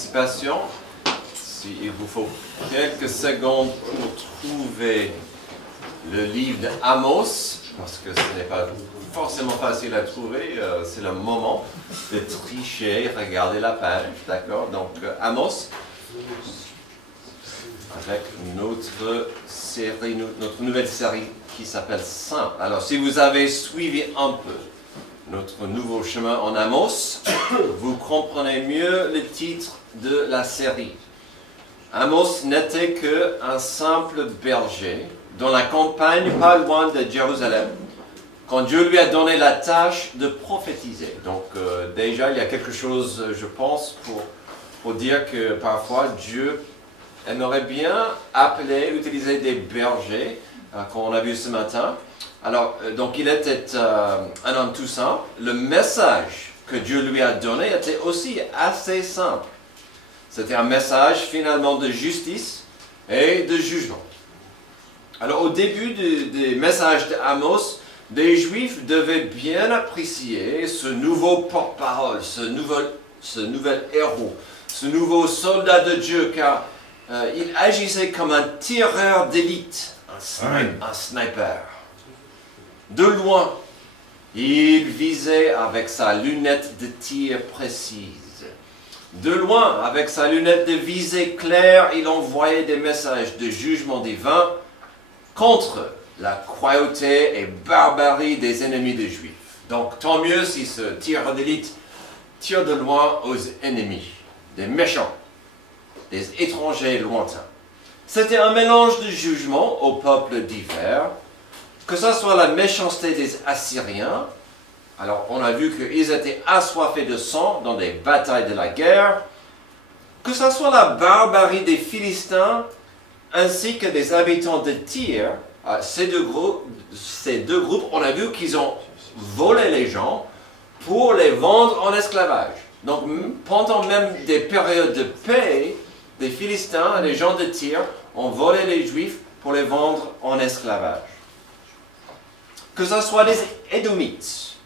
participation. Il vous faut quelques secondes pour trouver le livre d'Amos, parce que ce n'est pas forcément facile à trouver, c'est le moment de tricher, regarder la page, d'accord? Donc Amos, avec notre série, notre nouvelle série qui s'appelle Simple. Alors si vous avez suivi un peu notre nouveau chemin en Amos, vous comprenez mieux le titre de la série. Amos n'était qu'un simple berger dans la campagne pas loin de Jérusalem, quand Dieu lui a donné la tâche de prophétiser. Donc déjà, il y a quelque chose, je pense, pour dire que parfois Dieu aimerait bien appeler, utiliser des bergers, comme on a vu ce matin. Alors, donc il était un homme tout simple. Le message que Dieu lui a donné était aussi assez simple. C'était un message finalement de justice et de jugement. Alors au début du message d'Amos, les Juifs devaient bien apprécier ce nouveau porte-parole, ce nouvel héros, ce nouveau soldat de Dieu, car il agissait comme un tireur d'élite, un sniper. De loin, il visait avec sa lunette de tir précise. De loin, avec sa lunette de visée claire, il envoyait des messages de jugement divin contre la cruauté et barbarie des ennemis des Juifs. Donc, tant mieux si ce tireur d'élite tire de loin aux ennemis, des méchants, des étrangers lointains. C'était un mélange de jugement au peuple divers, que ce soit la méchanceté des Assyriens. Alors, on a vu qu'ils étaient assoiffés de sang dans des batailles de la guerre, que ce soit la barbarie des Philistins, ainsi que des habitants de Tyr. Ces deux groupes, on a vu qu'ils ont volé les gens pour les vendre en esclavage. Donc, pendant même des périodes de paix, les Philistins, les gens de Tyr, ont volé les Juifs pour les vendre en esclavage. Que ce soit des Édomites,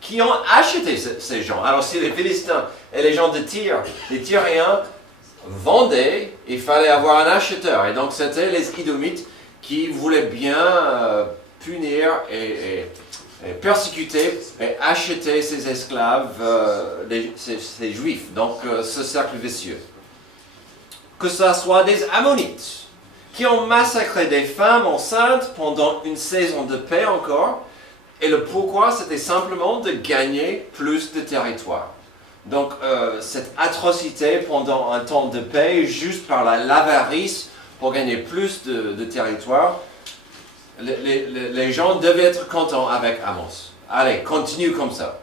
qui ont acheté ces gens. Alors si les Philistins et les gens de Tyr, les Tyriens, vendaient, il fallait avoir un acheteur. Et donc c'était les Édomites qui voulaient bien punir et persécuter et acheter ces esclaves, ces Juifs. Donc ce cercle vicieux. Que ce soit des Ammonites, qui ont massacré des femmes enceintes pendant une saison de paix encore. Et le pourquoi, c'était simplement de gagner plus de territoire. Donc, cette atrocité pendant un temps de paix, juste par l'avarice, pour gagner plus de territoire, les gens devaient être contents avec Amos. Allez, continue comme ça.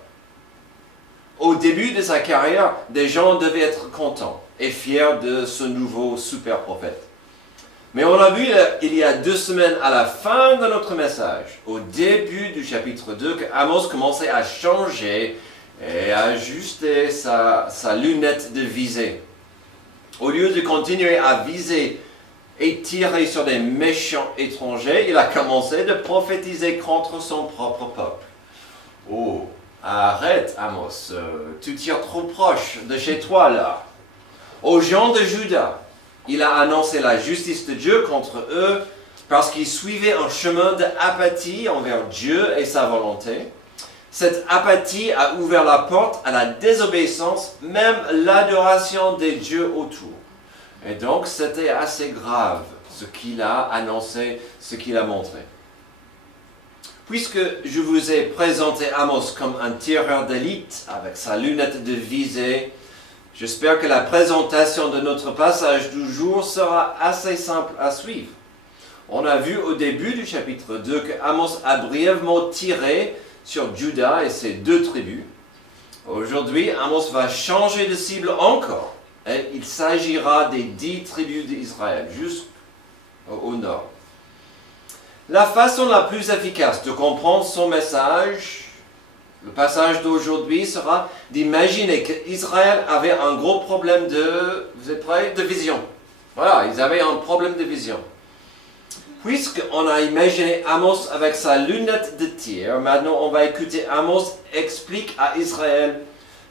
Au début de sa carrière, des gens devaient être contents et fiers de ce nouveau super prophète. Mais on a vu il y a 2 semaines à la fin de notre message, au début du chapitre 2, que Amos commençait à changer et à ajuster sa lunette de visée. Au lieu de continuer à viser et tirer sur des méchants étrangers, il a commencé de prophétiser contre son propre peuple. Oh, arrête Amos, tu tires trop proche de chez toi là. Aux gens de Juda, il a annoncé la justice de Dieu contre eux parce qu'ils suivaient un chemin d'apathie envers Dieu et sa volonté. Cette apathie a ouvert la porte à la désobéissance, même l'adoration des dieux autour. Et donc c'était assez grave ce qu'il a annoncé, ce qu'il a montré. Puisque je vous ai présenté Amos comme un tireur d'élite avec sa lunette de visée, j'espère que la présentation de notre passage du jour sera assez simple à suivre. On a vu au début du chapitre 2 que Amos a brièvement tiré sur Juda et ses 2 tribus. Aujourd'hui, Amos va changer de cible encore. Et il s'agira des 10 tribus d'Israël, jusqu'au nord. La façon la plus efficace de comprendre son message, le passage d'aujourd'hui, sera d'imaginer qu'Israël avait un gros problème vous êtes prêts, de vision. Voilà, ils avaient un problème de vision. Puisqu'on a imaginé Amos avec sa lunette de tir, maintenant on va écouter Amos explique à Israël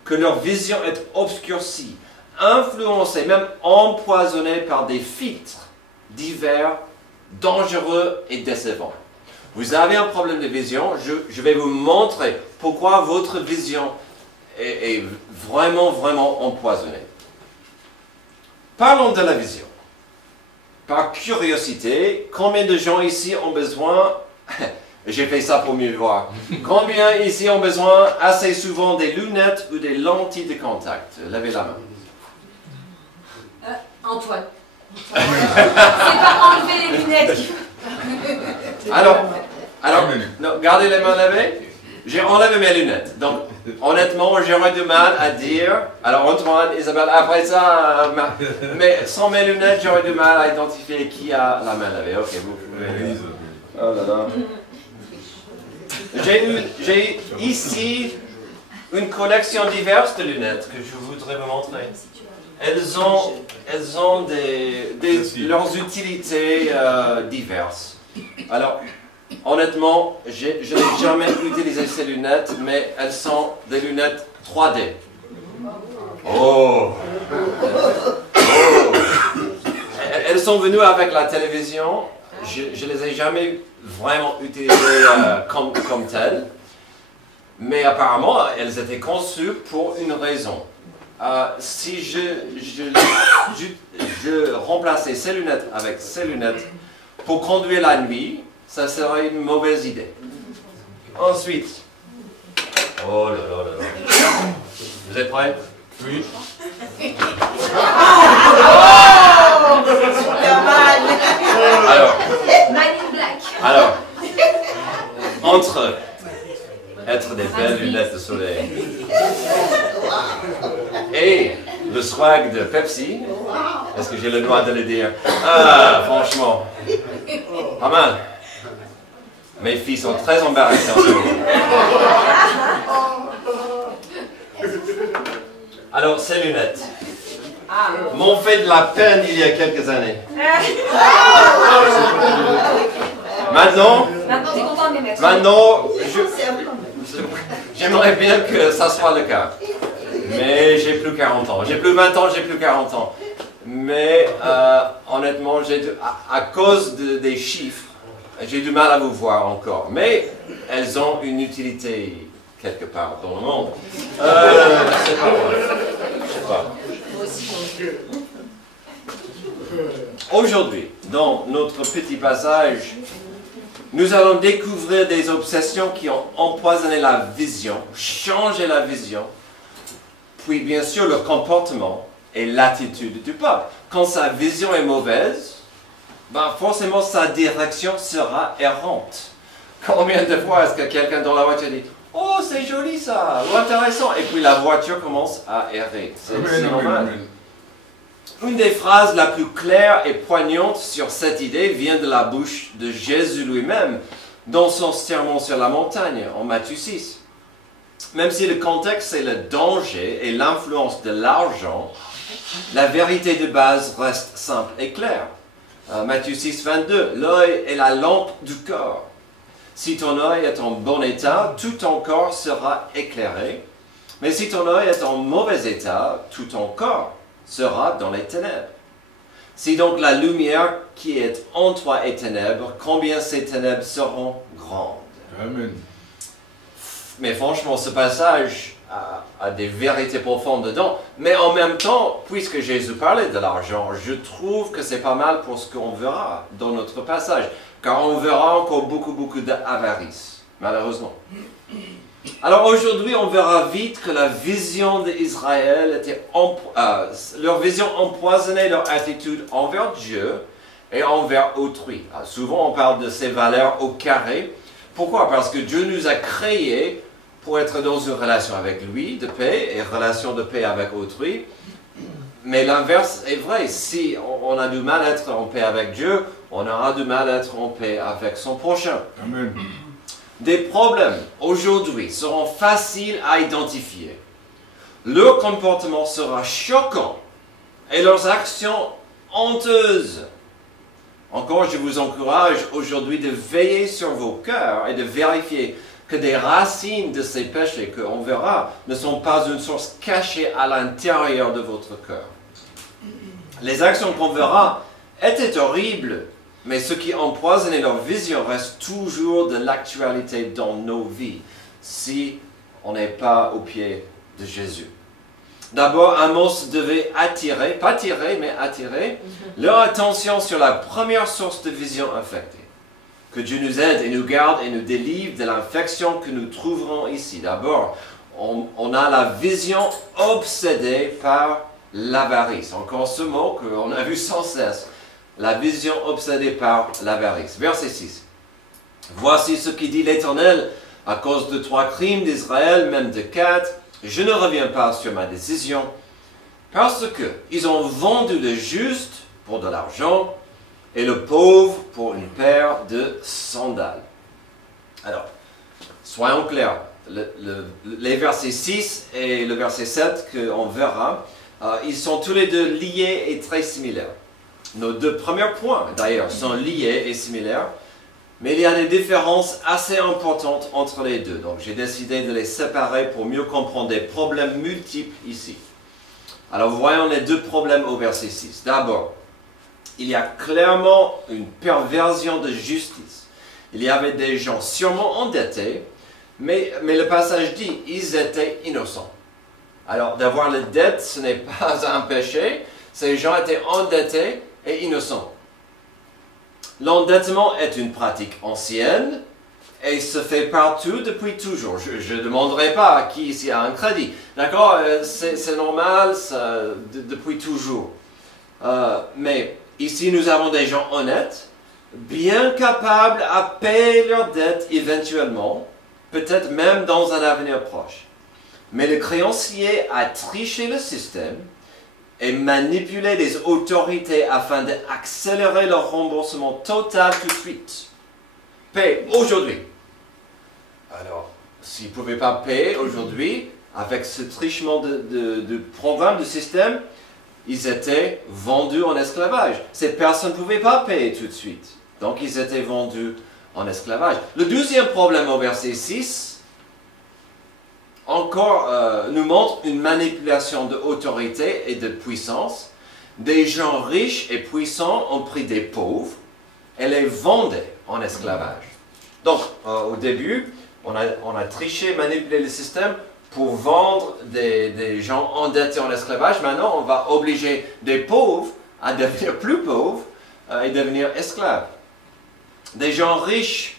que leur vision est obscurcie, influencés, même empoisonnés par des filtres divers, dangereux et décevants. Vous avez un problème de vision, je vais vous montrer pourquoi votre vision est vraiment, vraiment empoisonnée. Parlons de la vision. Par curiosité, combien de gens ici ont besoin, j'ai fait ça pour mieux voir, combien ici ont besoin assez souvent des lunettes ou des lentilles de contact? Levez la main. Antoine. C'est pas enlever les lunettes qui... Alors, non, gardez les mains levées. J'ai enlevé mes lunettes. Donc, honnêtement, j'aurais du mal à dire. Alors, Antoine, Isabelle, après ça, mais sans mes lunettes, j'aurais du mal à identifier qui a la main levée. Ok, vous pouvez. Oh là là. J'ai ici une collection diverse de lunettes que je voudrais vous montrer. Elles ont leurs utilités diverses. Alors, honnêtement, je n'ai jamais utilisé ces lunettes, mais elles sont des lunettes 3D. Oh! Elles sont venues avec la télévision. Je ne les ai jamais vraiment utilisées comme telles. Mais apparemment, elles étaient conçues pour une raison. Si je remplaçais ces lunettes avec ces lunettes pour conduire la nuit, ça serait une mauvaise idée. Ensuite, oh là là là là. Vous êtes prêts? Oui. Alors, entre être des belles lunettes de soleil et le swag de Pepsi, est-ce que j'ai le droit de le dire? Ah, franchement, pas mal. Mes filles sont très embarrassées en ce moment. Alors, ces lunettes m'ont fait de la peine il y a quelques années. Maintenant, j'aimerais bien que ça soit le cas. Mais j'ai plus 40 ans. J'ai plus 20 ans, j'ai plus 40 ans. Mais honnêtement, à cause des chiffres, j'ai du mal à vous voir encore. Mais elles ont une utilité quelque part dans le monde. C'est pas vrai. Je sais pas. Aujourd'hui, dans notre petit passage, nous allons découvrir des obsessions qui ont empoisonné la vision, changé la vision, puis bien sûr le comportement et l'attitude du peuple. Quand sa vision est mauvaise, ben forcément sa direction sera errante. Combien de fois est-ce que quelqu'un dans la voiture dit « Oh, c'est joli ça, ou intéressant » et puis la voiture commence à errer. C'est normal. Une des phrases la plus claires et poignantes sur cette idée vient de la bouche de Jésus lui-même, dans son sermon sur la montagne, en Matthieu 6. Même si le contexte c'est le danger et l'influence de l'argent, la vérité de base reste simple et claire. Matthieu 6, 22, l'œil est la lampe du corps. Si ton œil est en bon état, tout ton corps sera éclairé. Mais si ton œil est en mauvais état, tout ton corps sera dans les ténèbres. Si donc la lumière qui est en toi est ténèbres, combien ces ténèbres seront grandes. Amen. Mais franchement, ce passage a des vérités profondes dedans. Mais en même temps, puisque Jésus parlait de l'argent, je trouve que c'est pas mal pour ce qu'on verra dans notre passage. Car on verra encore beaucoup d'avarice, malheureusement. Alors aujourd'hui, on verra vite que la vision d'Israël était leur vision empoisonnait leur attitude envers Dieu et envers autrui. Alors, souvent, on parle de ces valeurs au carré. Pourquoi? Parce que Dieu nous a créés pour être dans une relation avec lui, de paix, et relation de paix avec autrui. Mais l'inverse est vrai. Si on a du mal à être en paix avec Dieu, on aura du mal à être en paix avec son prochain. Amen. Des problèmes aujourd'hui seront faciles à identifier. Leur comportement sera choquant et leurs actions honteuses. Encore, je vous encourage aujourd'hui de veiller sur vos cœurs et de vérifier que des racines de ces péchés qu'on verra ne sont pas une source cachée à l'intérieur de votre cœur. Les actions qu'on verra étaient horribles, mais ce qui empoisonnait leur vision reste toujours de l'actualité dans nos vies, si on n'est pas au pied de Jésus. D'abord, Amos devait attirer, pas tirer, mais attirer leur attention sur la première source de vision infectée. Que Dieu nous aide et nous garde et nous délivre de l'infection que nous trouverons ici. D'abord, on a la vision obsédée par l'avarice. Encore ce mot qu'on a vu sans cesse. La vision obsédée par l'avarice. Verset 6. Voici ce qui dit l'Éternel, à cause de 3 crimes d'Israël, même de 4, je ne reviens pas sur ma décision, parce qu'ils ont vendu le juste pour de l'argent et le pauvre pour une paire de sandales. Alors, soyons clairs, les versets 6 et le verset 7 qu'on verra, ils sont tous les deux liés et très similaires. Nos 2 premiers points, d'ailleurs, sont liés et similaires, mais il y a des différences assez importantes entre les deux. Donc, j'ai décidé de les séparer pour mieux comprendre des problèmes multiples ici. Alors, voyons les 2 problèmes au verset 6. D'abord, il y a clairement une perversion de justice. Il y avait des gens sûrement endettés, mais le passage dit ils étaient innocents. Alors, d'avoir la dette, ce n'est pas un péché. Ces gens étaient endettés et innocents. L'endettement est une pratique ancienne et se fait partout depuis toujours. Je ne demanderai pas à qui ici a un crédit. D'accord? C'est normal depuis toujours. Mais ici, nous avons des gens honnêtes, bien capables à payer leurs dettes éventuellement, peut-être même dans un avenir proche. Mais le créancier a triché le système et manipulé les autorités afin d'accélérer leur remboursement total tout de suite. Paye aujourd'hui. Alors, s'ils ne pouvaient pas payer aujourd'hui, avec ce trichement de programme, de système, ils étaient vendus en esclavage. Ces personnes ne pouvaient pas payer tout de suite. Donc, ils étaient vendus en esclavage. Le deuxième problème au verset 6, encore, nous montre une manipulation de autorité et de puissance. Des gens riches et puissants ont pris des pauvres et les vendaient en esclavage. Donc, au début, on a triché, manipulé le système pour vendre des gens endettés en esclavage. Maintenant, on va obliger des pauvres à devenir plus pauvres et devenir esclaves. Des gens riches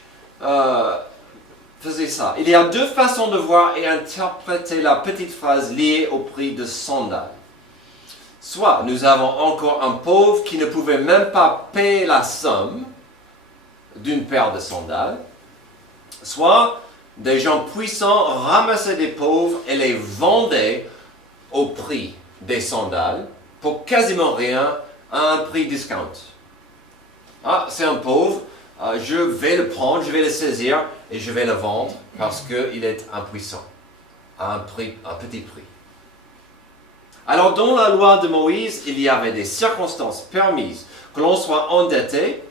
faisaient ça. Il y a 2 façons de voir et interpréter la petite phrase liée au prix de sandales. Soit nous avons encore un pauvre qui ne pouvait même pas payer la somme d'une paire de sandales, soit des gens puissants ramassaient des pauvres et les vendaient au prix des sandales pour quasiment rien à un prix discount. Ah, c'est un pauvre, je vais le prendre, je vais le saisir et je vais le vendre parce qu'il est impuissant à un petit prix. Alors dans la loi de Moïse, il y avait des circonstances permises que l'on soit endetté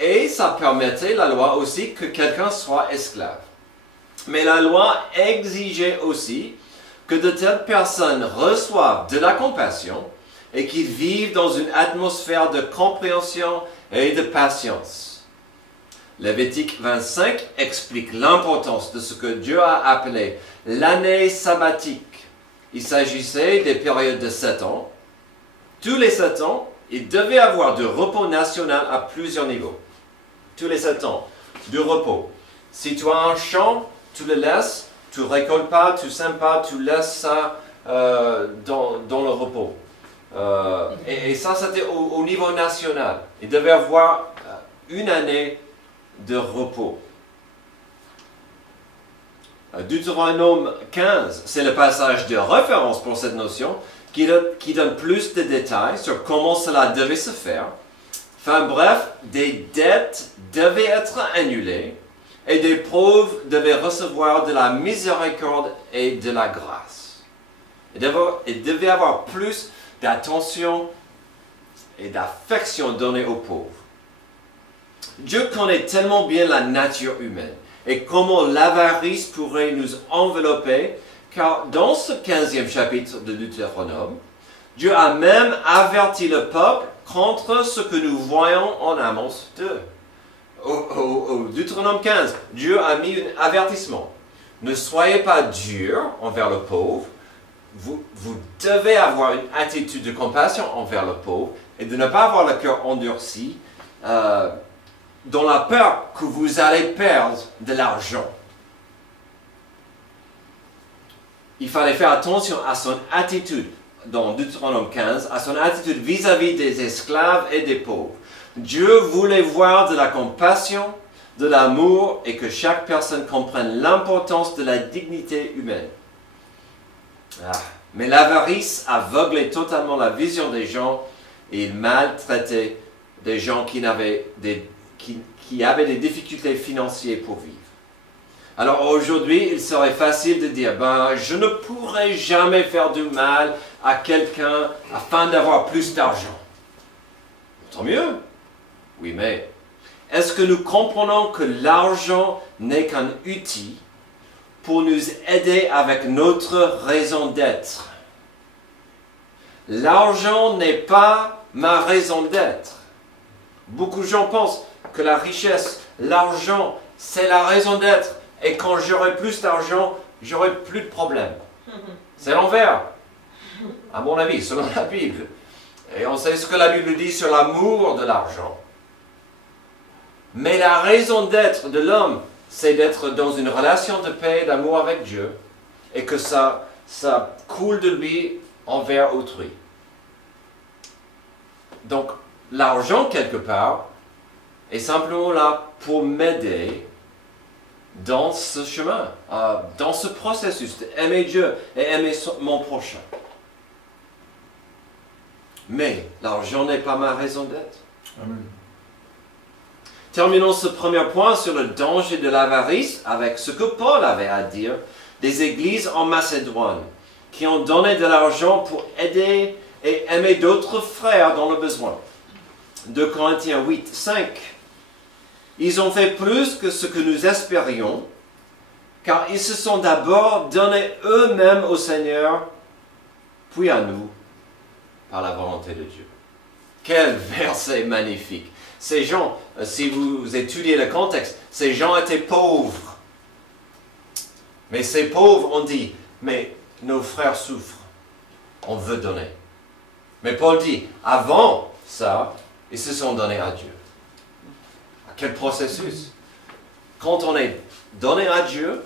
et ça permettait la loi aussi que quelqu'un soit esclave. Mais la loi exigeait aussi que de telles personnes reçoivent de la compassion et qu'ils vivent dans une atmosphère de compréhension et de patience. Lévitique 25 explique l'importance de ce que Dieu a appelé l'année sabbatique. Il s'agissait des périodes de 7 ans. Tous les 7 ans, il devait avoir du repos national à plusieurs niveaux. Tous les 7 ans, du repos. Si tu as un champ, tu le laisses, tu ne récoltes pas, tu ne sèmes pas, tu laisses ça dans le repos. Et ça, c'était au niveau national. Il devait avoir une année de repos. Deutéronome 15, c'est le passage de référence pour cette notion qui donne plus de détails sur comment cela devait se faire. Enfin bref, des dettes devaient être annulées et des pauvres devaient recevoir de la miséricorde et de la grâce. Il devait avoir plus d'attention et d'affection donnée aux pauvres. Dieu connaît tellement bien la nature humaine et comment l'avarice pourrait nous envelopper, car dans ce 15e chapitre de Deutéronome, Dieu a même averti le peuple contre ce que nous voyons en Amos 2. Au Deutéronome 15, Dieu a mis un avertissement. Ne soyez pas durs envers le pauvre. Vous devez avoir une attitude de compassion envers le pauvre et de ne pas avoir le cœur endurci dans la peur que vous allez perdre de l'argent. Il fallait faire attention à son attitude, dans Deutéronome 15, à son attitude vis-à-vis des esclaves et des pauvres. Dieu voulait voir de la compassion, de l'amour et que chaque personne comprenne l'importance de la dignité humaine. Mais l'avarice aveuglait totalement la vision des gens et il maltraitait des gens qui avaient des difficultés financières pour vivre. Alors aujourd'hui, il serait facile de dire, je ne pourrai jamais faire du mal à quelqu'un afin d'avoir plus d'argent. Tant mieux. Oui, mais est-ce que nous comprenons que l'argent n'est qu'un outil pour nous aider avec notre raison d'être? L'argent n'est pas ma raison d'être. Beaucoup de gens pensent que la richesse, l'argent, c'est la raison d'être. Et quand j'aurai plus d'argent, j'aurai plus de problèmes. C'est l'envers, à mon avis, selon la Bible. Et on sait ce que la Bible dit sur l'amour de l'argent. Mais la raison d'être de l'homme, c'est d'être dans une relation de paix et d'amour avec Dieu, et que ça coule de lui envers autrui. Donc, l'argent, quelque part, est simplement là pour m'aider dans ce chemin, dans ce processus d'aimer Dieu et aimer mon prochain. Mais l'argent n'est pas ma raison d'être. Amen. Terminons ce premier point sur le danger de l'avarice avec ce que Paul avait à dire des églises en Macédoine qui ont donné de l'argent pour aider et aimer d'autres frères dans le besoin. 2 Corinthiens 8, 5. Ils ont fait plus que ce que nous espérions, car ils se sont d'abord donnés eux-mêmes au Seigneur, puis à nous, par la volonté de Dieu. Quel verset magnifique! Ces gens, si vous étudiez le contexte, ces gens étaient pauvres. Mais ces pauvres ont dit, mais nos frères souffrent, on veut donner. Mais Paul dit, avant ça, ils se sont donnés à Dieu. Quel processus! Quand on est donné à Dieu,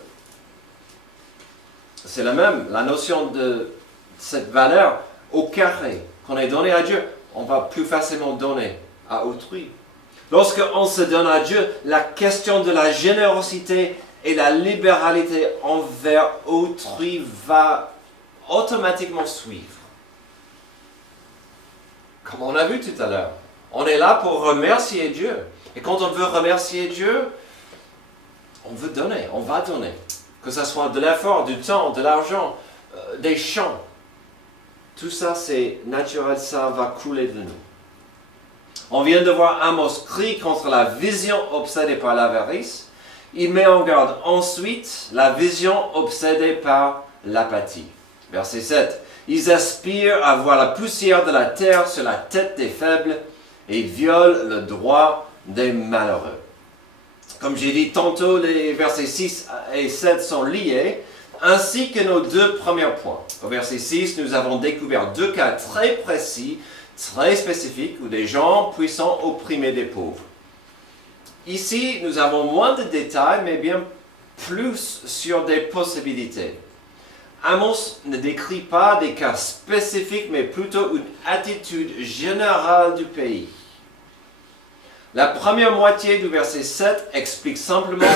c'est la même, la notion de cette valeur au carré. Quand on est donné à Dieu, on va plus facilement donner à autrui. Lorsqu'on se donne à Dieu, la question de la générosité et la libéralité envers autrui va automatiquement suivre. Comme on a vu tout à l'heure, on est là pour remercier Dieu. Et quand on veut remercier Dieu, on veut donner, on va donner. Que ce soit de l'effort, du temps, de l'argent, des chants. Tout ça, c'est naturel, ça va couler de nous. On vient de voir Amos crie contre la vision obsédée par l'avarice. Il met en garde ensuite la vision obsédée par l'apathie. Verset 7. Ils aspirent à voir la poussière de la terre sur la tête des faibles et violent le droit des malheureux. Comme j'ai dit tantôt, les versets 6 et 7 sont liés, ainsi que nos deux premiers points. Au verset 6, nous avons découvert deux cas très précis, très spécifiques, où des gens puissants opprimaient des pauvres. Ici, nous avons moins de détails, mais bien plus sur des possibilités. Amos ne décrit pas des cas spécifiques, mais plutôt une attitude générale du pays. La première moitié du verset 7 explique simplement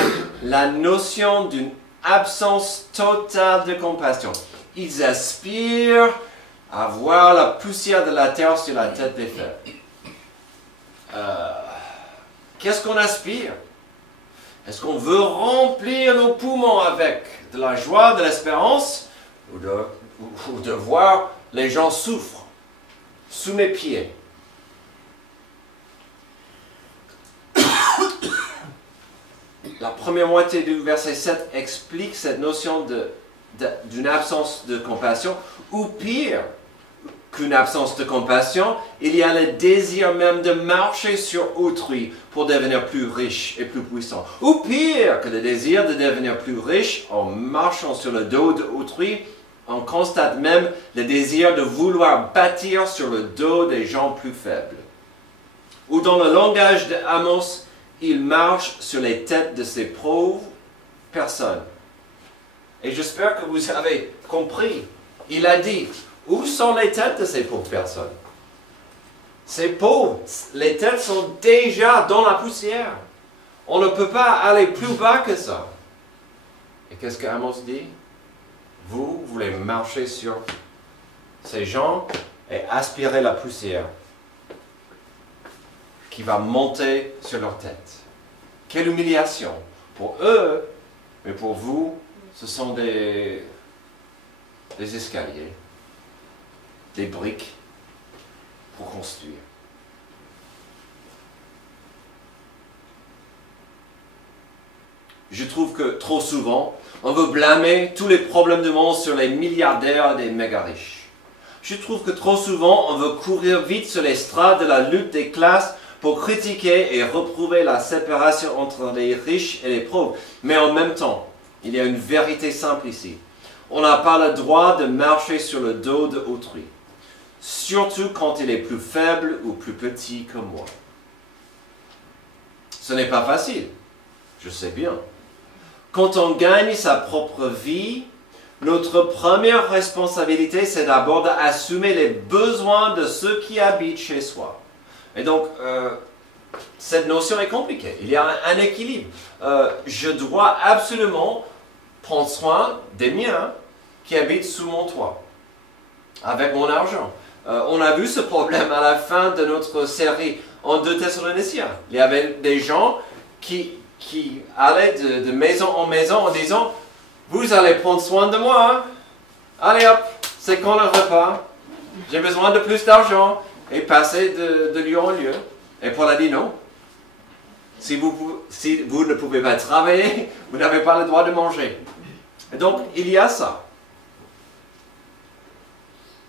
la notion d'une absence totale de compassion. Ils aspirent à voir la poussière de la terre sur la tête des faibles. Qu'est-ce qu'on aspire? Est-ce qu'on veut remplir nos poumons avec de la joie, de l'espérance, ou de voir les gens souffrir sous mes pieds? La première moitié du verset 7 explique cette notion d'une absence de compassion, ou pire, qu'une absence de compassion, il y a le désir même de marcher sur autrui pour devenir plus riche et plus puissant. Ou pire que le désir de devenir plus riche en marchant sur le dos d'autrui, on constate même le désir de vouloir bâtir sur le dos des gens plus faibles. Ou dans le langage de Amos, il marche sur les têtes de ces pauvres personnes. Et j'espère que vous avez compris. Il a dit, où sont les têtes de ces pauvres personnes? Ces pauvres, les têtes sont déjà dans la poussière. On ne peut pas aller plus bas que ça. Et qu'est-ce qu'Amos dit? Vous voulez marcher sur ces gens et aspirer la poussière qui va monter sur leur tête. Quelle humiliation pour eux, mais pour vous, ce sont des escaliers, des briques pour construire. Je trouve que trop souvent, on veut blâmer tous les problèmes du monde sur les milliardaires et les méga riches. Je trouve que trop souvent, on veut courir vite sur l'estrade de la lutte des classes pour critiquer et reprouver la séparation entre les riches et les pauvres. Mais en même temps, il y a une vérité simple ici. On n'a pas le droit de marcher sur le dos d'autrui, surtout quand il est plus faible ou plus petit que moi. Ce n'est pas facile, je sais bien. Quand on gagne sa propre vie, notre première responsabilité, c'est d'abord d'assumer les besoins de ceux qui habitent chez soi. Et donc, cette notion est compliquée. Il y a un équilibre. Je dois absolument prendre soin des miens qui habitent sous mon toit, avec mon argent. On a vu ce problème à la fin de notre série en 2 Thessaloniciens. Il y avait des gens qui allaient de maison en maison en disant « Vous allez prendre soin de moi, hein? Allez hop, c'est quand le repas? J'ai besoin de plus d'argent. » Et passer de lieu en lieu. Et Paul a dit non. Si vous ne pouvez pas travailler, vous n'avez pas le droit de manger. Et donc, il y a ça.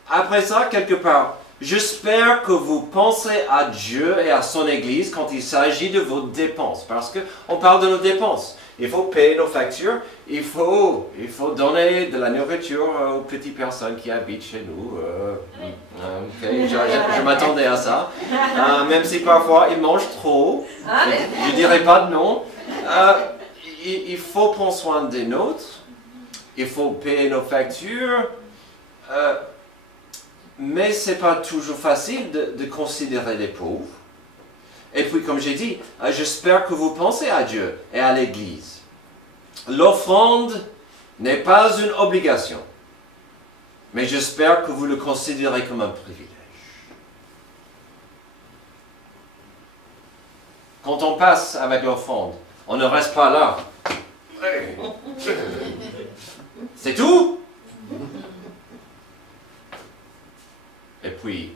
Après ça, quelque part, j'espère que vous pensez à Dieu et à son Église quand il s'agit de vos dépenses. Parce qu'on parle de nos dépenses. Il faut payer nos factures. Il faut donner de la nourriture aux petites personnes qui habitent chez nous. Okay. Je m'attendais à ça. Même si parfois ils mangent trop. Je ne dirais pas de non. Il faut prendre soin des nôtres. Il faut payer nos factures. Mais ce n'est pas toujours facile de considérer les pauvres. Et puis, comme j'ai dit, j'espère que vous pensez à Dieu et à l'Église. L'offrande n'est pas une obligation, mais j'espère que vous le considérez comme un privilège. Quand on passe avec l'offrande, on ne reste pas là. C'est tout? Et puis,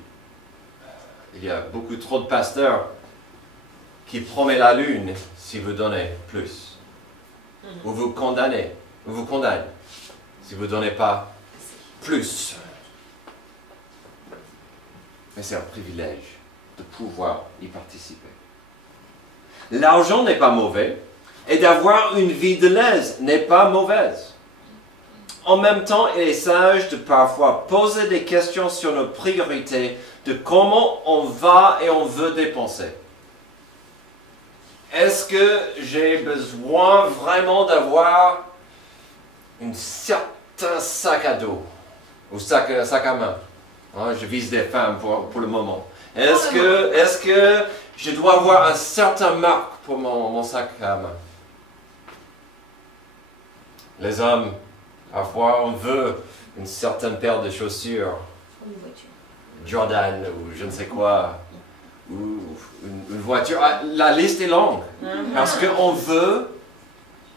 il y a beaucoup trop de pasteurs qui promettent la lune si vous donnez plus. Ou vous condamnez, ou vous condamnent si vous ne donnez pas plus. Mais c'est un privilège de pouvoir y participer. L'argent n'est pas mauvais, et d'avoir une vie de l'aise n'est pas mauvaise. En même temps, il est sage de parfois poser des questions sur nos priorités, de comment on va et on veut dépenser. Est-ce que j'ai besoin vraiment d'avoir un certain sac à dos ou sac à main? Je vise des femmes pour le moment. Est-ce que je dois avoir un certain marque pour mon sac à main? Les hommes, parfois, on veut une certaine paire de chaussures. Une voiture. Jordan ou je ne sais quoi. Ou une voiture. La liste est longue. Parce qu'on veut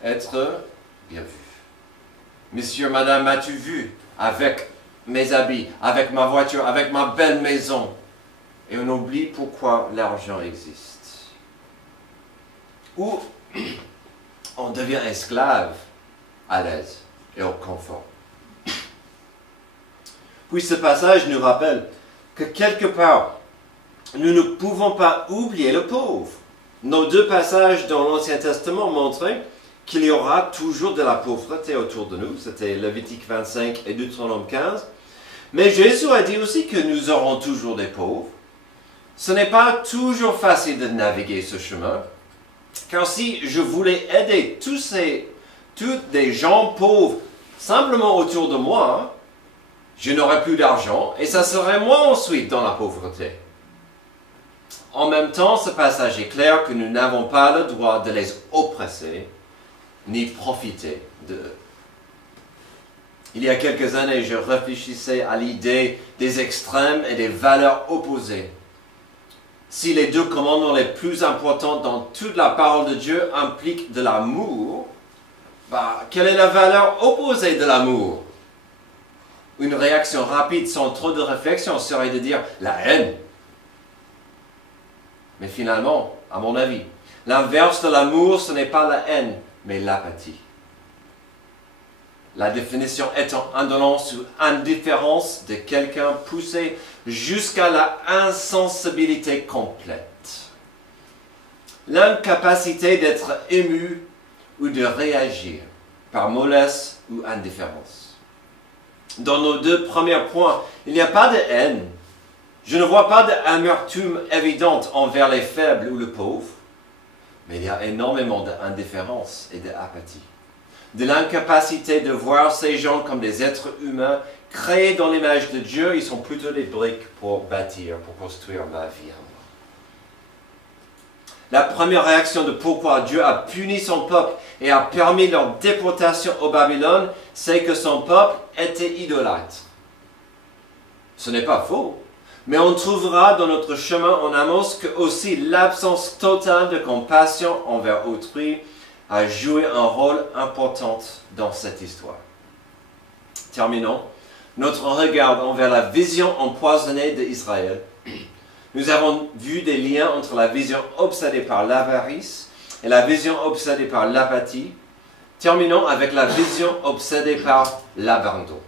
être bien vu. Monsieur, madame, m'as-tu vu avec mes habits, avec ma voiture, avec ma belle maison? Et on oublie pourquoi l'argent existe. Ou on devient esclave à l'aise et au confort. Puis ce passage nous rappelle que quelque part, nous ne pouvons pas oublier le pauvre. Nos deux passages dans l'Ancien Testament montrent qu'il y aura toujours de la pauvreté autour de nous. C'était Lévitique 25 et Deutéronome 15. Mais Jésus a dit aussi que nous aurons toujours des pauvres. Ce n'est pas toujours facile de naviguer ce chemin. Car si je voulais aider tous des gens pauvres simplement autour de moi, je n'aurais plus d'argent et ça serait moi ensuite dans la pauvreté. En même temps, ce passage est clair que nous n'avons pas le droit de les oppresser ni profiter d'eux. Il y a quelques années, je réfléchissais à l'idée des extrêmes et des valeurs opposées. Si les deux commandements les plus importants dans toute la parole de Dieu impliquent de l'amour, quelle est la valeur opposée de l'amour? Une réaction rapide sans trop de réflexion serait de dire la haine. Mais finalement, à mon avis, l'inverse de l'amour, ce n'est pas la haine, mais l'apathie. La définition étant indolence ou indifférence de quelqu'un poussé jusqu'à la insensibilité complète. L'incapacité d'être ému ou de réagir par mollesse ou indifférence. Dans nos deux premiers points, il n'y a pas de haine. Je ne vois pas d'amertume évidente envers les faibles ou le pauvre, mais il y a énormément d'indifférence et d'apathie. De l'incapacité de voir ces gens comme des êtres humains créés dans l'image de Dieu. Ils sont plutôt des briques pour bâtir, pour construire ma vie à moi. La première réaction de pourquoi Dieu a puni son peuple et a permis leur déportation au Babylone, c'est que son peuple était idolâtre. Ce n'est pas faux, mais on trouvera dans notre chemin en Amos que aussi l'absence totale de compassion envers autrui a joué un rôle important dans cette histoire. Terminons. Notre regard envers la vision empoisonnée d'Israël. Nous avons vu des liens entre la vision obsédée par l'avarice et la vision obsédée par l'apathie. Terminons avec la vision obsédée par l'abandon.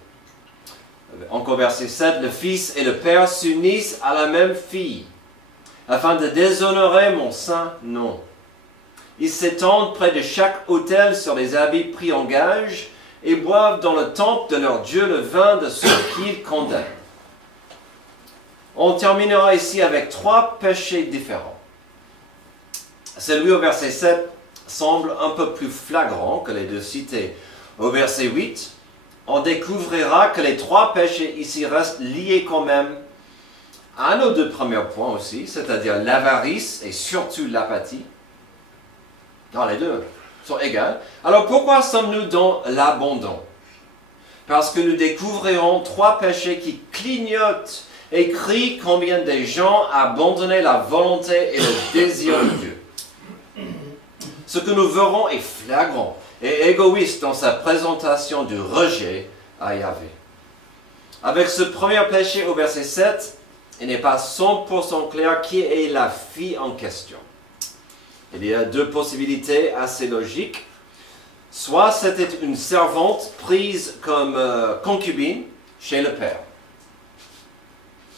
Encore verset 7, le fils et le père s'unissent à la même fille, afin de déshonorer mon saint nom. Ils s'étendent près de chaque autel sur les habits pris en gage et boivent dans le temple de leur Dieu le vin de ceux qu'ils condamnent. On terminera ici avec trois péchés différents. Celui au verset 7 semble un peu plus flagrant que les deux cités. Au verset 8, on découvrira que les trois péchés ici restent liés quand même à nos deux premiers points aussi, c'est-à-dire l'avarice et surtout l'apathie. Non, les deux sont égales. Alors pourquoi sommes-nous dans l'abandon? Parce que nous découvrirons trois péchés qui clignotent et crient combien des gens abandonnaient la volonté et le désir de Dieu. Ce que nous verrons est flagrant et égoïste dans sa présentation du rejet à Yahvé. Avec ce premier péché au verset 7, il n'est pas 100% clair qui est la fille en question. Il y a deux possibilités assez logiques. Soit c'était une servante prise comme concubine chez le père.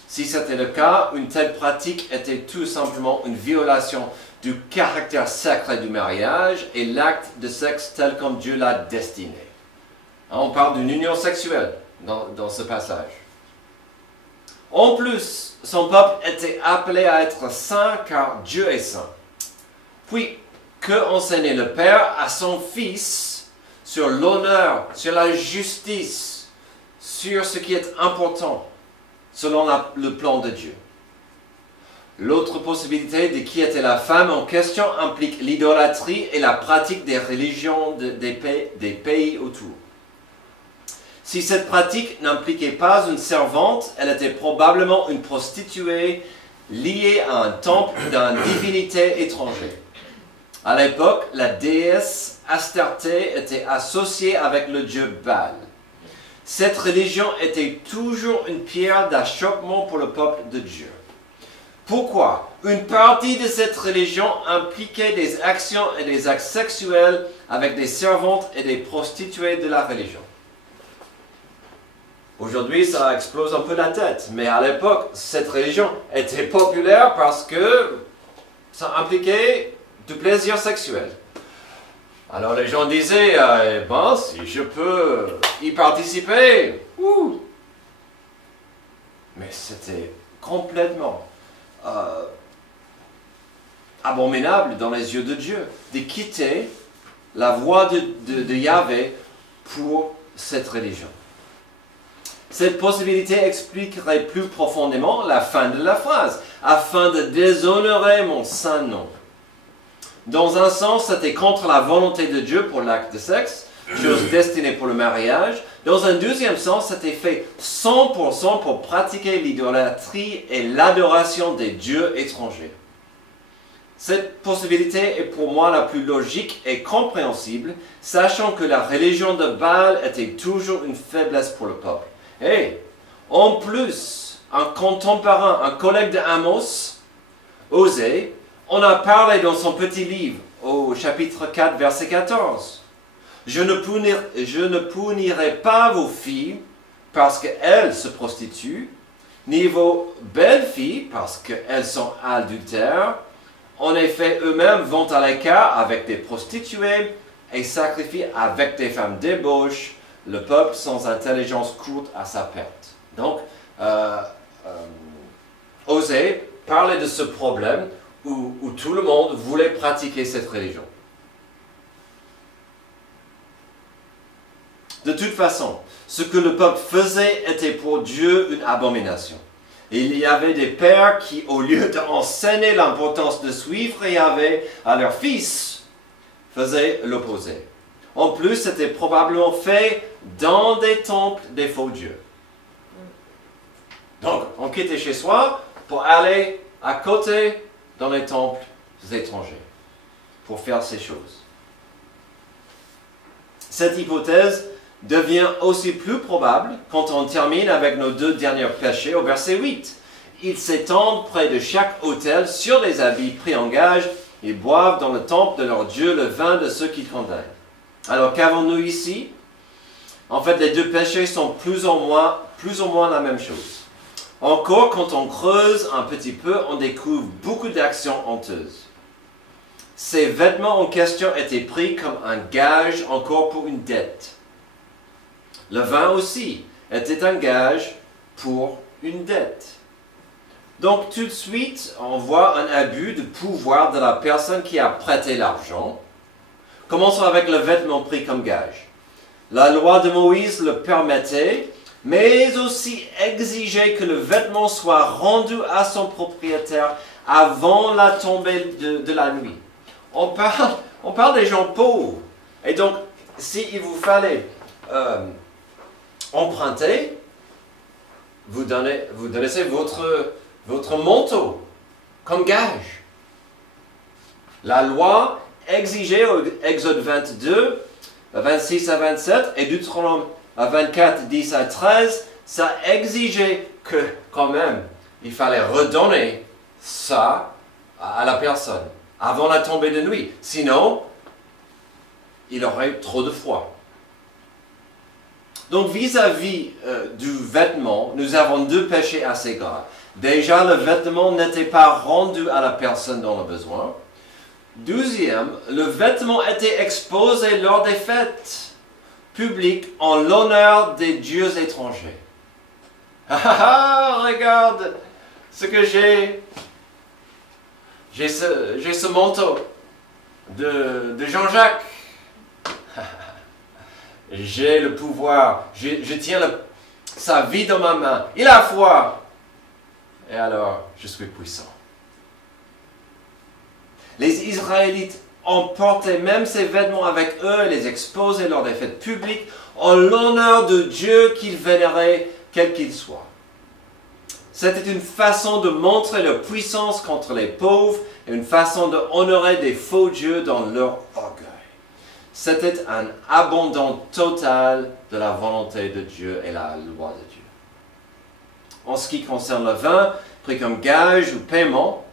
Si c'était le cas, une telle pratique était tout simplement une violation du caractère sacré du mariage et l'acte de sexe tel comme Dieu l'a destiné. On parle d'une union sexuelle dans ce passage. En plus, son peuple était appelé à être saint car Dieu est saint. Puis, que enseignait le Père à son Fils sur l'honneur, sur la justice, sur ce qui est important, selon le plan de Dieu. L'autre possibilité de qui était la femme en question implique l'idolâtrie et la pratique des religions des pays autour. Si cette pratique n'impliquait pas une servante, elle était probablement une prostituée liée à un temple d'une divinité étrangère. À l'époque, la déesse Astarté était associée avec le dieu Baal. Cette religion était toujours une pierre d'achoppement pour le peuple de Dieu. Pourquoi? Une partie de cette religion impliquait des actions et des actes sexuels avec des servantes et des prostituées de la religion. Aujourd'hui, ça explose un peu la tête. Mais à l'époque, cette religion était populaire parce que ça impliquait du plaisir sexuel. Alors les gens disaient, bon, si je peux y participer, ouh. Mais c'était complètement abominable dans les yeux de Dieu de quitter la voie de Yahvé pour cette religion. Cette possibilité expliquerait plus profondément la fin de la phrase, afin de déshonorer mon saint nom. Dans un sens, c'était contre la volonté de Dieu pour l'acte de sexe, chose destinée pour le mariage. Dans un deuxième sens, c'était fait 100% pour pratiquer l'idolâtrie et l'adoration des dieux étrangers. Cette possibilité est pour moi la plus logique et compréhensible, sachant que la religion de Baal était toujours une faiblesse pour le peuple. Et en plus, un contemporain, un collègue de Amos, Osée, on a parlé dans son petit livre, au chapitre 4, verset 14. Je ne punirai pas vos filles parce qu'elles se prostituent, ni vos belles filles parce qu'elles sont adultères. En effet, eux-mêmes vont à l'écart avec des prostituées et sacrifient avec des femmes débauches le peuple sans intelligence courte à sa perte. Donc, Osée parlait de ce problème où tout le monde voulait pratiquer cette religion. De toute façon, ce que le peuple faisait était pour Dieu une abomination. Il y avait des pères qui, au lieu d'enseigner l'importance de suivre Yahvé à leurs fils, faisaient l'opposé. En plus, c'était probablement fait dans des temples des faux dieux. Donc, on quittait chez soi pour aller à côté dans les temples étrangers, pour faire ces choses. Cette hypothèse devient aussi plus probable quand on termine avec nos deux derniers péchés au verset 8. Ils s'étendent près de chaque autel sur les habits pris en gage, ils boivent dans le temple de leur Dieu le vin de ceux qu'ils condamnent. Alors qu'avons-nous ici? En fait, les deux péchés sont plus ou moins la même chose. Encore, quand on creuse un petit peu, on découvre beaucoup d'actions honteuses. Ces vêtements en question étaient pris comme un gage encore pour une dette. Le vin aussi était un gage pour une dette. Donc tout de suite, on voit un abus de pouvoir de la personne qui a prêté l'argent. Commençons avec le vêtement pris comme gage. La loi de Moïse le permettait, mais aussi exigeait que le vêtement soit rendu à son propriétaire avant la tombée de la nuit. On parle des gens pauvres. Et donc, s'il vous fallait emprunter, vous donnez votre manteau comme gage. La loi exigeait au Exode 22, 26 à 27 et Deutéronome 24, 10 à 13, ça exigeait que quand même, il fallait redonner ça à la personne avant la tombée de nuit. Sinon, il aurait trop de froid. Donc vis-à-vis du vêtement, nous avons deux péchés assez graves. Déjà, le vêtement n'était pas rendu à la personne dans le besoin. Deuxième, le vêtement était exposé lors des fêtes publiques en l'honneur des dieux étrangers. Ah, regarde ce que j'ai. J'ai ce manteau de Jean-Jacques. J'ai le pouvoir, je tiens sa vie dans ma main. Il a foi. Et alors, je suis puissant. Les Israélites emportaient même ces vêtements avec eux et les exposaient lors des fêtes publiques en l'honneur de Dieu qu'ils vénéraient, quel qu'il soit. C'était une façon de montrer leur puissance contre les pauvres et une façon d'honorer des faux dieux dans leur orgueil. C'était un abandon total de la volonté de Dieu et la loi de Dieu. En ce qui concerne le vin, pris comme gage ou paiement,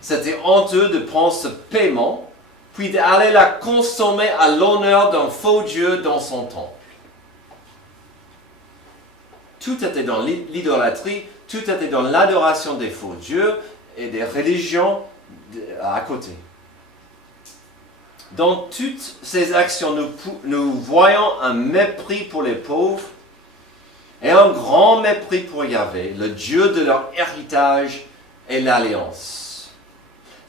c'était honteux de prendre ce paiement, puis d'aller la consommer à l'honneur d'un faux Dieu dans son temple. tout était dans l'idolâtrie, tout était dans l'adoration des faux dieux et des religions à côté. Dans toutes ces actions, nous voyons un mépris pour les pauvres et un grand mépris pour Yahvé, le Dieu de leur héritage et l'alliance.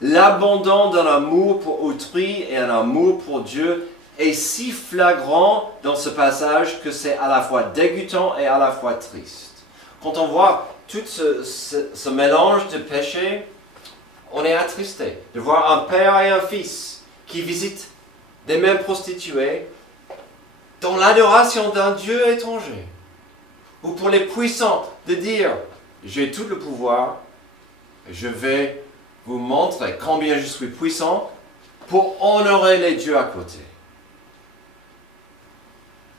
L'abandon d'un amour pour autrui et un amour pour Dieu est si flagrant dans ce passage que c'est à la fois dégoûtant et à la fois triste. Quand on voit tout ce mélange de péchés, on est attristé de voir un père et un fils qui visitent des mêmes prostituées dans l'adoration d'un Dieu étranger. Ou pour les puissants de dire, j'ai tout le pouvoir, je vais vous montrer combien je suis puissant pour honorer les dieux à côté.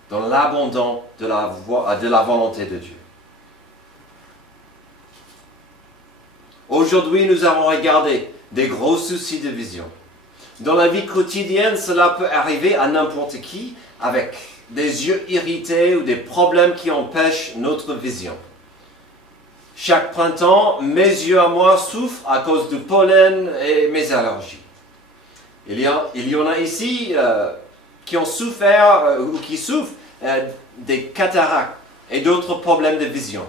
Dans l'abandon de la volonté de Dieu. Aujourd'hui, nous avons regardé des gros soucis de vision. Dans la vie quotidienne, cela peut arriver à n'importe qui avec des yeux irrités ou des problèmes qui empêchent notre vision. Chaque printemps, mes yeux à moi souffrent à cause du pollen et mes allergies. Il y en a ici qui ont souffert ou qui souffrent des cataractes et d'autres problèmes de vision.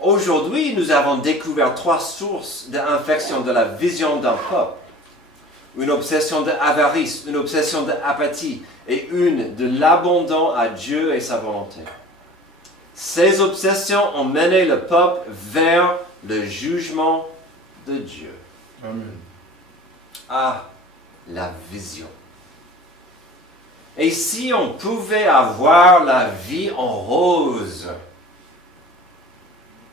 Aujourd'hui, nous avons découvert 3 sources d'infection de la vision d'un peuple. Une obsession d'avarice, une obsession d'apathie et une de l'abandon à Dieu et sa volonté. Ces obsessions ont mené le peuple vers le jugement de Dieu. Amen. Ah, la vision. Et si on pouvait avoir la vie en rose?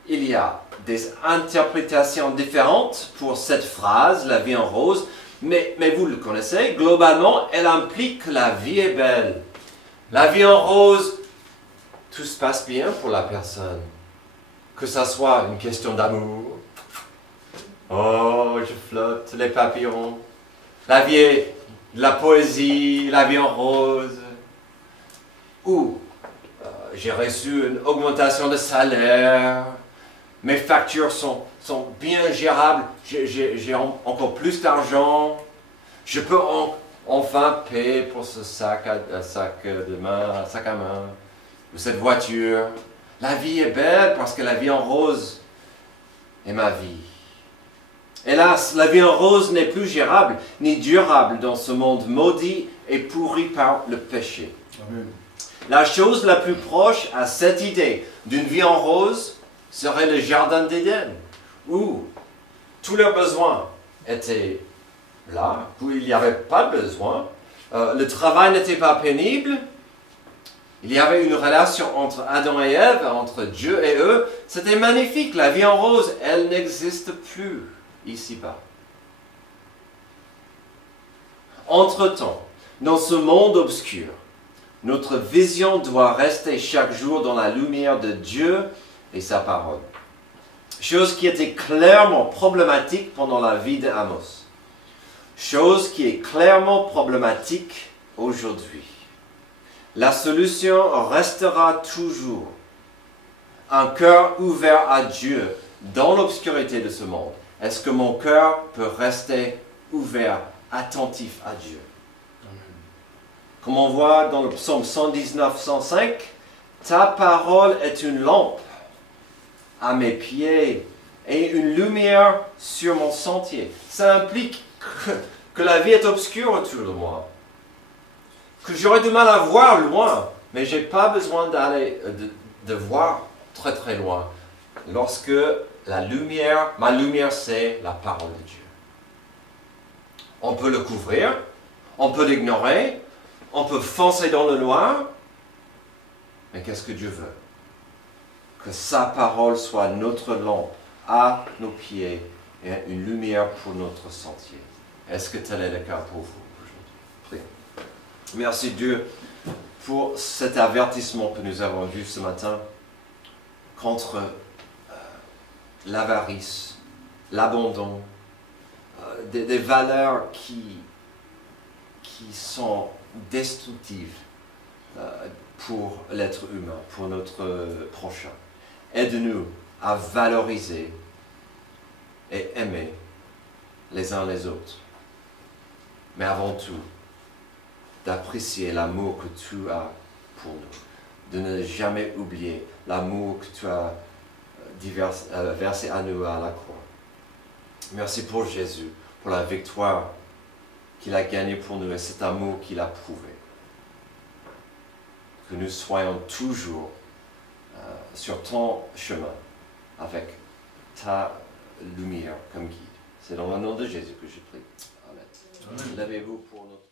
Il y a des interprétations différentes pour cette phrase, la vie en rose, mais vous le connaissez, globalement, elle implique que la vie est belle. La vie en rose, tout se passe bien pour la personne. Que ça soit une question d'amour. Oh, je flotte, les papillons. La vie est de la poésie, la vie en rose. Ou j'ai reçu une augmentation de salaire. Mes factures sont bien gérables, j'ai encore plus d'argent, je peux enfin payer pour ce sac à main, ou cette voiture. La vie est belle parce que la vie en rose est ma vie. Hélas, la vie en rose n'est plus gérable ni durable dans ce monde maudit et pourri par le péché. Amen. La chose la plus proche à cette idée d'une vie en rose serait le jardin d'Éden, où tous leurs besoins étaient là, où il n'y avait pas de besoin, le travail n'était pas pénible, il y avait une relation entre Adam et Ève, entre Dieu et eux, c'était magnifique, la vie en rose, elle n'existe plus ici-bas. Entre-temps, dans ce monde obscur, notre vision doit rester chaque jour dans la lumière de Dieu et sa parole. Chose qui était clairement problématique pendant la vie d'Amos. Chose qui est clairement problématique aujourd'hui. La solution restera toujours un cœur ouvert à Dieu dans l'obscurité de ce monde. Est-ce que mon cœur peut rester ouvert, attentif à Dieu? Comme on voit dans le psaume 119, 105, ta parole est une lampe à mes pieds et une lumière sur mon sentier. Ça implique que la vie est obscure autour de moi, que j'aurais du mal à voir loin, mais je n'ai pas besoin de voir très très loin. Lorsque ma lumière c'est la parole de Dieu. On peut le couvrir, on peut l'ignorer, on peut foncer dans le noir, mais qu'est-ce que Dieu veut? Que sa parole soit notre lampe à nos pieds et une lumière pour notre sentier. Est-ce que tel est le cas pour vous aujourd'hui? Prions. Merci Dieu pour cet avertissement que nous avons vu ce matin contre l'avarice, l'abandon, des valeurs qui sont destructives pour l'être humain, pour notre prochain. Aide-nous à valoriser et aimer les uns les autres. Mais avant tout, d'apprécier l'amour que tu as pour nous. De ne jamais oublier l'amour que tu as versé à nous à la croix. Merci pour Jésus, pour la victoire qu'il a gagnée pour nous et cet amour qu'il a prouvé. Que nous soyons toujours sur ton chemin avec ta lumière comme guide. C'est dans le nom de Jésus que je prie. Amen. Levez-vous pour notre...